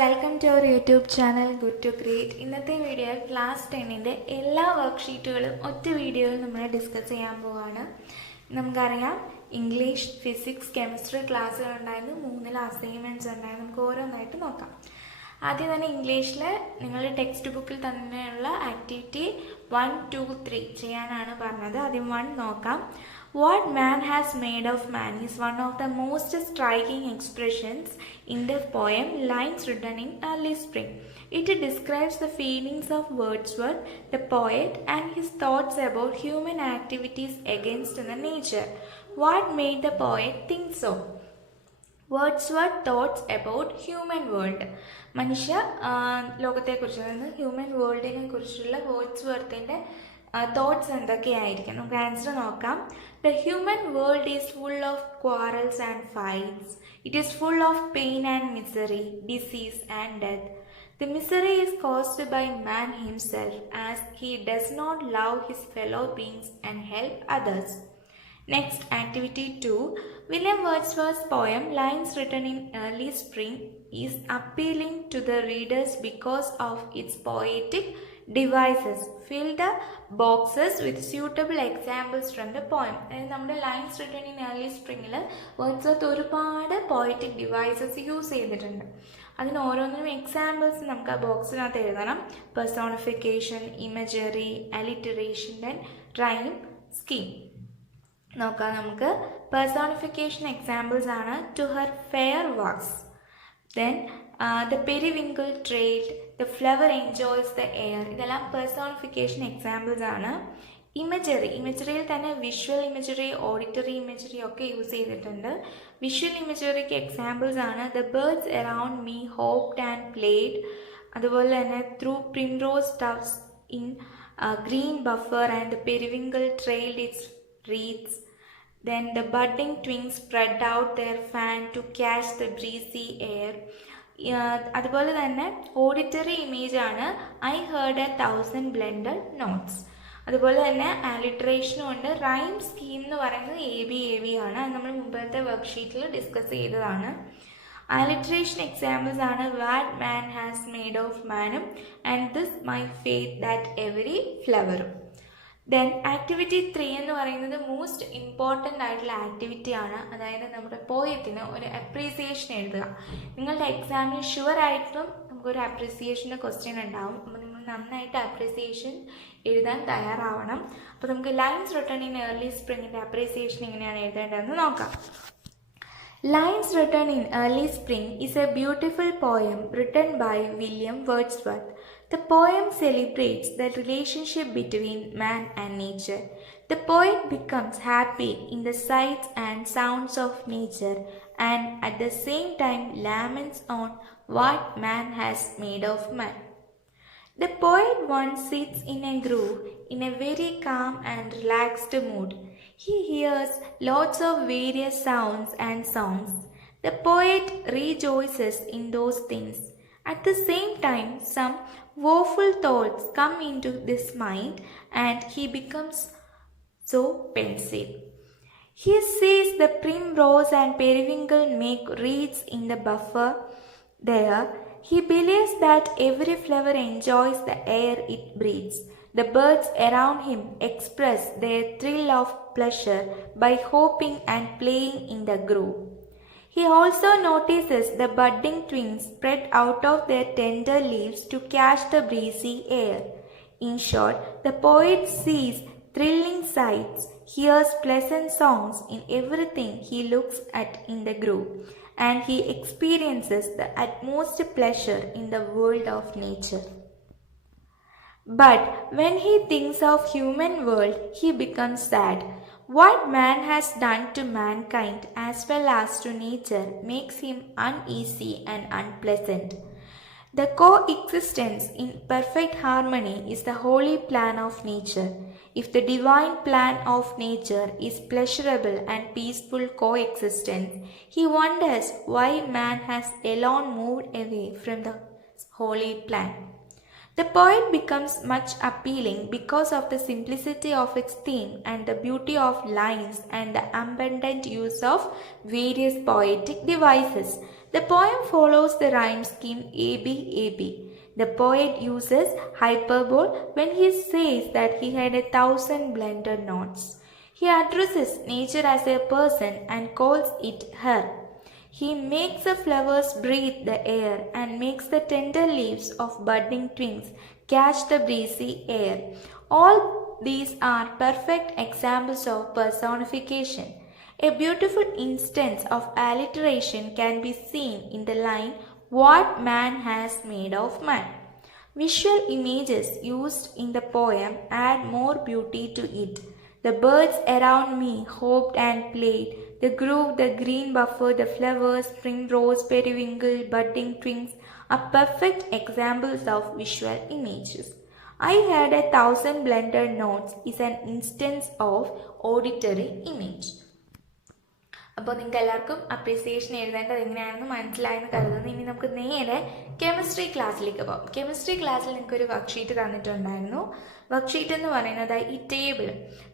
Welcome to our YouTube channel good to create. ഇന്നത്തെ വീഡിയോയിൽ ക്ലാസ് 10ൻ്റെ എല്ലാ വർക്ക്ഷീറ്റുകളും ഒറ്റ വീഡിയോയിൽ നമ്മൾ ഡിസ്കസ് ചെയ്യാൻ പോവുകയാണ്. നമുക്കറിയാം ഇംഗ്ലീഷ്, ഫിസിക്സ്, കെമിസ്ട്രി ക്ലാസ്സുകൾ ഉണ്ടായിരുന്നു, 3 അസൈൻമെൻറ്റ്സ് ഉണ്ടായിരുന്നു. നമുക്ക് ഓരോന്നായിട്ട് നോക്കാം. ആദ്യം തന്നെ ഇംഗ്ലീഷിൽ നിങ്ങളുടെ ടെക്സ്റ്റ് ബുക്കിൽ തന്നെയുള്ള ആക്ടിവിറ്റി 1, 2, 3 ചെയ്യാനാണ് പറഞ്ഞത്. ആദ്യം 1 നോക്കാം. What man has made of man is one of the most striking expressions in the poem Lines Written in Early Spring. It describes the feelings of Wordsworth, the poet, and his thoughts about human activities against the nature. What made the poet think so? Wordsworth thoughts about human world. മനുഷ്യ ലോകത്തെക്കുറിച്ച് ഹ്യൂമൻ വേൾഡിനെ കുറിച്ചുള്ള വേർഡ്സ്വർത്തിൻ്റെ തോട്ട്സ് എന്തൊക്കെയായിരിക്കും? നമുക്ക് ആൻസർ നോക്കാം. The human world is full of quarrels and fights. It is full of pain and misery, disease and death. The misery is caused by man himself, as he does not love his fellow beings and help others. Next, activity 2. William Wordsworth's poem Lines Written in Early Spring is appealing to the readers because of its poetic devices. Fill the boxes with suitable examples from the poem. അതായത് നമ്മുടെ lines written in early സ്പ്രിങ്ങിൽ Wordsworth ഒരുപാട് poetic devices use ചെയ്തിട്ടുണ്ട്. അതിന് ഓരോന്നിനും examples നമുക്ക് ആ ബോക്സിനകത്ത് എഴുതണം. Personification, imagery, alliteration, then rhyme, scheme. നോക്കാം നമുക്ക്. പെർസോണിഫിക്കേഷൻ എക്സാമ്പിൾസ് ആണ് to her fair works, then the periwinkle trailed, the flower enjoys the air. ഇതെല്ലാം പേഴ്സോണിഫിക്കേഷൻ എക്സാമ്പിൾസ് ആണ്. ഇമജറിയിൽ തന്നെ വിഷ്വൽ ഇമജറി, ഓഡിറ്ററി ഇമജറി ഒക്കെ യൂസ് ചെയ്തിട്ടുണ്ട്. വിഷ്വൽ ഇമജറിക്ക് എക്സാമ്പിൾസ് ആണ് the birds around me hopped and played, അതുപോലെ തന്നെ through primrose tufts in green buffer and the periwinkle trailed it's wreaths. Then the budding twigs spread out their fan to catch the breezy air. അതുപോലെ തന്നെ auditory image ആണ് I heard 1,000 blended notes. അതുപോലെ തന്നെ ആലിട്രേഷനും ഉണ്ട്. Rhyme scheme എന്ന് പറയുന്നത് ABAB ആണ്. അത് നമ്മൾ മുമ്പത്തെ വർക്ക്ഷീറ്റിൽ ഡിസ്കസ് ചെയ്തതാണ്. ആലിട്രേഷൻ എക്സാമ്പിൾസ് ആണ് what man has made of മാനും and this my faith that every ഫ്ലവറും. ദെൻ ആക്ടിവിറ്റി 3 എന്ന് പറയുന്നത് മോസ്റ്റ് ഇമ്പോർട്ടൻ്റ് ആയിട്ടുള്ള ആക്ടിവിറ്റി ആണ്. അതായത് നമ്മുടെ പോയത്തിന് ഒരു അപ്രീസിയേഷൻ എഴുതുക. നിങ്ങളുടെ എക്സാമിന് ഷുവറായിട്ടും നമുക്കൊരു അപ്രീസിയേഷൻ്റെ ക്വസ്റ്റ്യൻ ഉണ്ടാവും. അപ്പോൾ നിങ്ങൾ നന്നായിട്ട് അപ്രീസിയേഷൻ എഴുതാൻ തയ്യാറാവണം. അപ്പോൾ നമുക്ക് ലൈൻസ് റിട്ടൺ ഇൻ ഏർലി സ്പ്രിങ്ങിൻ്റെ അപ്രീസിയേഷൻ എങ്ങനെയാണ് എഴുതേണ്ടതെന്ന് നോക്കാം. Lines Written in Early Spring is a beautiful poem written by William Wordsworth. The poem celebrates the relationship between man and nature. The poet becomes happy in the sights and sounds of nature and at the same time laments on what man has made of man. The poet once sits in a grove in a very calm and relaxed mood. He hears lots of various sounds and songs. The poet rejoices in those things. At the same time, some woeful thoughts come into his mind and he becomes so pensive. He sees the primrose and periwinkle make wreaths in the buffer there. He believes that every flower enjoys the air it breathes. The birds around him express their thrill of pleasure by hopping and playing in the grove. He also notices the budding twigs spread out of their tender leaves to catch the breezy air. In short, the poet sees thrilling sights, hears pleasant songs in everything he looks at in the grove, and he experiences the utmost pleasure in the world of nature. But when he thinks of human world, he becomes sad. What man has done to mankind as well as to nature makes him uneasy and unpleasant. The coexistence in perfect harmony is the holy plan of nature. If the divine plan of nature is pleasurable and peaceful coexistence, he wonders why man has alone moved away from the holy plan. The poem becomes much appealing because of the simplicity of its theme and the beauty of lines and the abundant use of various poetic devices. The poem follows the rhyme scheme AB AB. The poet uses hyperbole when he says that he had 1,000 blended notes. He addresses nature as a person and calls it her. He makes the flowers breathe the air and makes the tender leaves of budding twigs catch the breezy air. All these are perfect examples of personification. A beautiful instance of alliteration can be seen in the line, "What man has made of man." Visual images used in the poem add more beauty to it. The birds around me hopped and played. The grove, the green buffer, the flowers, spring rose, periwinkle, budding twigs are perfect examples of visual images. I had 1,000 blended notes is an instance of auditory image. അപ്പോൾ നിങ്ങൾക്ക് എല്ലാവർക്കും അപ്രീസിയേഷൻ എഴുതേണ്ടത് എങ്ങനെയാണെന്ന് മനസ്സിലായെന്ന് കരുതുന്നു. ഇനി നമുക്ക് നേരെ കെമിസ്ട്രി ക്ലാസ്സിലേക്ക് പോകാം. കെമിസ്ട്രി ക്ലാസ്സിൽ നിങ്ങൾക്കൊരു വർക്ക്ഷീറ്റ് തന്നിട്ടുണ്ടായിരുന്നു. വർക്ക്ഷീറ്റ് എന്ന് പറയുന്നത് ഈ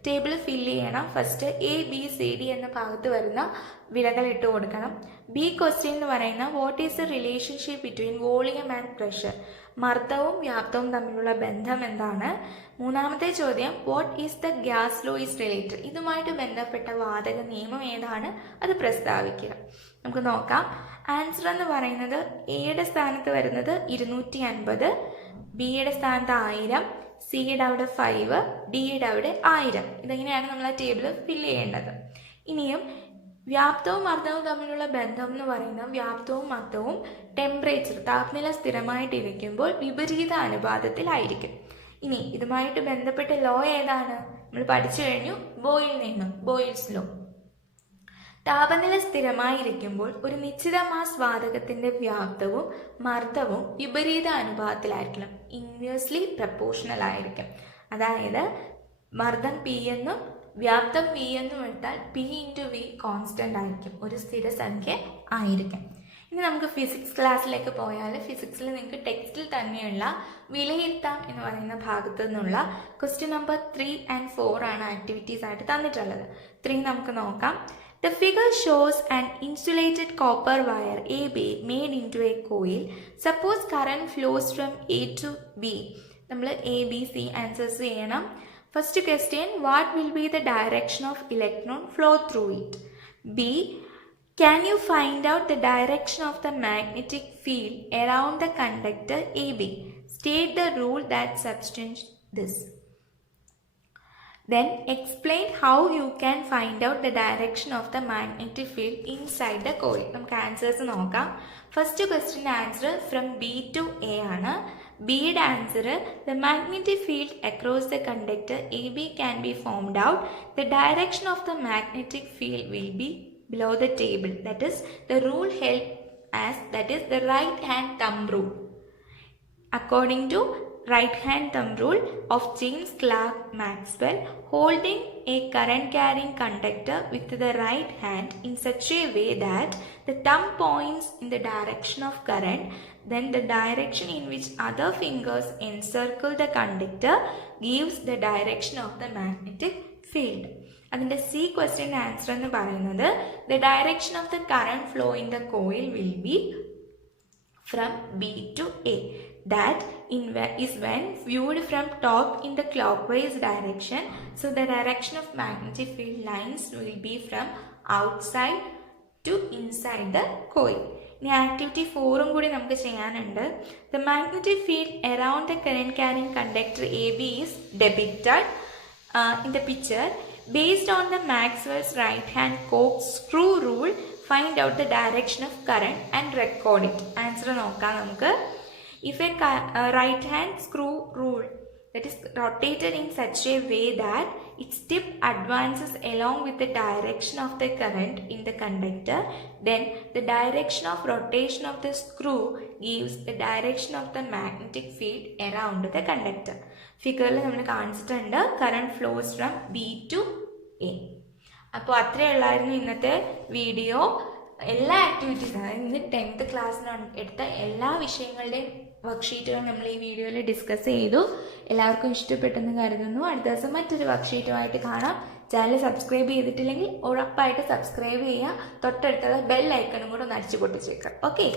ടേബിൾ ഫില്ല് ചെയ്യണം. ഫസ്റ്റ് ABCD എന്ന ഭാഗത്ത് വരുന്ന വിലകൾ ഇട്ട് കൊടുക്കണം. ബി ക്വസ്റ്റ്യൻ എന്ന് പറയുന്ന what is the relationship between volume and pressure, മർദ്ദവും വ്യാപ്തവും തമ്മിലുള്ള ബന്ധം എന്താണ്. മൂന്നാമത്തെ ചോദ്യം what is the gas law is related, ഇതുമായിട്ട് ബന്ധപ്പെട്ട വാതക നിയമം ഏതാണ്, അത് പ്രസ്താവിക്കുക. നമുക്ക് നോക്കാം. ആൻസർ എന്ന് പറയുന്നത് എയുടെ സ്ഥാനത്ത് വരുന്നത് 250, ബിയുടെ സ്ഥാനത്ത് 1000, സിയുടെ അവിടെ 5, ഡിയുടെ അവിടെ 1000. ഇതെങ്ങനെയാണ് നമ്മൾ ആ ടേബിൾ ഫില്ല് ചെയ്യേണ്ടത്. ഇനിയും വ്യാപ്തവും മർദ്ദവും തമ്മിലുള്ള ബന്ധം എന്ന് പറയുന്നത് വ്യാപ്തവും മർദ്ദവും ടെമ്പറേച്ചർ, താപനില സ്ഥിരമായിട്ടിരിക്കുമ്പോൾ വിപരീത അനുപാതത്തിലായിരിക്കും. ഇനി ഇതുമായിട്ട് ബന്ധപ്പെട്ട ലോ ഏതാണ്, നമ്മൾ പഠിച്ചു കഴിഞ്ഞു, ബോയിൽസ് ലോ. താപനില സ്ഥിരമായിരിക്കുമ്പോൾ ഒരു നിശ്ചിത മാസ് വാതകത്തിന്റെ വ്യാപ്തവും മർദ്ദവും വിപരീത അനുപാതത്തിലായിരിക്കണം, ഇൻവേഴ്സ്ലി പ്രപ്പോർഷണൽ ആയിരിക്കും. അതായത് മർദ്ദം P എന്നും വ്യാപ്തം V എന്നും എടുത്താൽ P×V കോൺസ്റ്റന്റ് ആയിരിക്കും, ഒരു സ്ഥിരസംഖ്യ ആയിരിക്കും. ഇനി നമുക്ക് ഫിസിക്സ് ക്ലാസ്സിലേക്ക് പോയാൽ ഫിസിക്സിൽ നിങ്ങൾക്ക് ടെക്സ്റ്റിൽ തന്നെയുള്ള വിലയിരുത്താം എന്ന് പറയുന്ന ഭാഗത്തു നിന്നുള്ള ക്വസ്റ്റ്യൻ നമ്പർ 3 and 4 ആണ് ആക്ടിവിറ്റീസ് ആയിട്ട് തന്നിട്ടുള്ളത്. 3 നമുക്ക് നോക്കാം. The figure shows an insulated copper wire AB made into a coil. Suppose current flows from A to B. നമ്മൾ ABC ആൻസേഴ്സ് ചെയ്യണം. First question, what will be the direction of electron flow through it? B, can you find out the direction of the magnetic field around the conductor AB? State the rule that substantiates this. Then explain how you can find out the direction of the magnetic field inside the coil. നമുക്ക് ആൻസേഴ്സ് നോക്കാം. First question answer from B to A ആണ്. Bയുടെ answer, the magnetic field across the conductor AB can be formed out. The direction of the magnetic field will be below the table. That is, the rule held as, that is the right hand thumb rule. According to right hand thumb rule of James Clerk Maxwell, holding a current carrying conductor with the right hand in such a way that the thumb points in the direction of current, then the direction in which other fingers encircle the conductor gives the direction of the magnetic field. അതിൻ്റെ C question answer എന്ന് പറയുന്നത്, the direction of the current flow in the coil will be from B to A. That is when viewed from top in the clockwise direction. So the direction of magnetic field lines will be from outside to inside the coil. ഇനി ആക്ടിവിറ്റി 4 കൂടി നമുക്ക് ചെയ്യാനുണ്ട്. The magnetic field around the current carrying conductor AB is depicted in the picture. Based on the Maxwell's right hand corkscrew rule, find out the direction of current and record it. Answer നോക്കാം നമുക്ക്. If a right hand screw rule that is rotated in such a way that its tip advances along with the direction of the current in the conductor, then the direction of rotation of the screw gives the direction of the magnetic field around the conductor. ഫിഗറിൽ നമ്മൾ കാണിച്ചിട്ടുണ്ട് current flows from B to A. അപ്പോൾ അത്രയേ ഉള്ളായിരുന്നു ഇന്നത്തെ വീഡിയോ. എല്ലാ ആക്ടിവിറ്റീസും, അതായത് ഇന്ന് 10th ക്ലാസ്സിന് എടുത്ത എല്ലാ വിഷയങ്ങളുടെയും വർക്ക്ഷീറ്റുകൾ നമ്മൾ ഈ വീഡിയോയിൽ ഡിസ്കസ് ചെയ്തു. എല്ലാവർക്കും ഇഷ്ടപ്പെട്ടെന്ന് കരുതുന്നു. അടുത്ത ദിവസം മറ്റൊരു വർക്ക്ഷീറ്റുമായിട്ട് കാണാം. ചാനൽ സബ്സ്ക്രൈബ് ചെയ്തിട്ടില്ലെങ്കിൽ ഉറപ്പായിട്ട് സബ്സ്ക്രൈബ് ചെയ്യുക. തൊട്ടടുത്തുള്ള ബെൽ ഐക്കണും കൂടെ ഒന്ന് അടിച്ചു പൊട്ടിച്ചേക്കാം. ഓക്കെ.